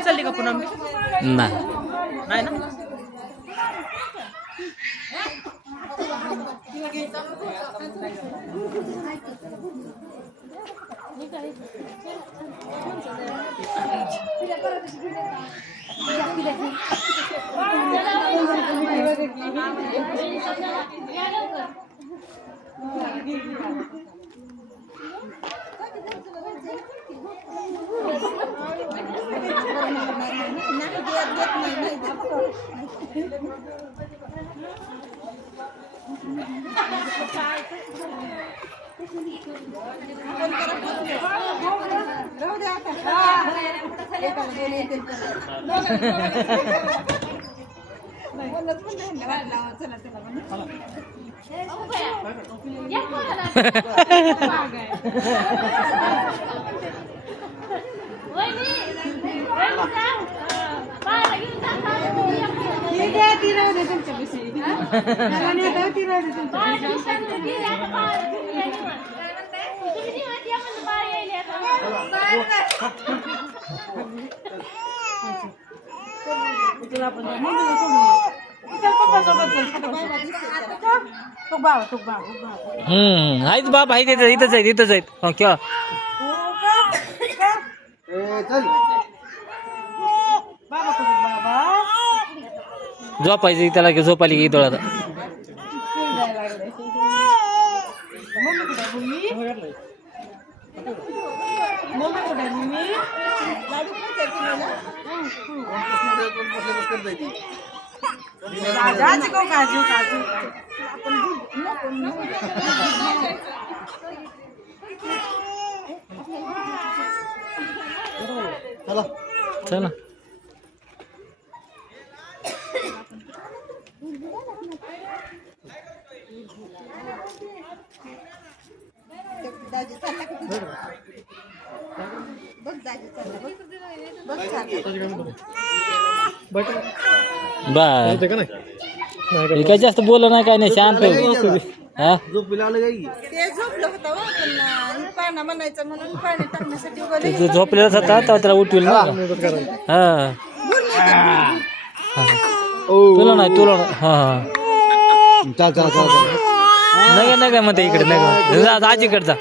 चालली का पुन्हा नाही ना आहेत बाप आहेत इथंच आहेत क्या झोपायचं त्याला की झोपाली की डोळा चला काय जास्त बोललं नाही काय नाही शांत झोपलेलाच होता त्याला उठविल ना तुला नाही हा नाही काय म्हणते इकडे नाही आजीकडचा